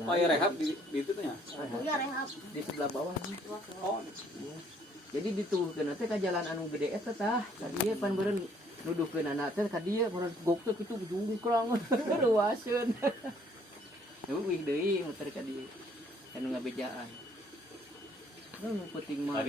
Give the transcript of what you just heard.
Oh ya rehab di itu tuh ya. Iya rehab Di sebelah bawah. Oh. Jadi dituhkeun teh ka jalan anu gede eta tah. Kadieu pan beureun nuduhkeun anak teh kadieu mun gokteuk kitu jungkrang ruaseun. Eueuh deui muter ka dieu. Anu ngabejaan. Nu penting mah.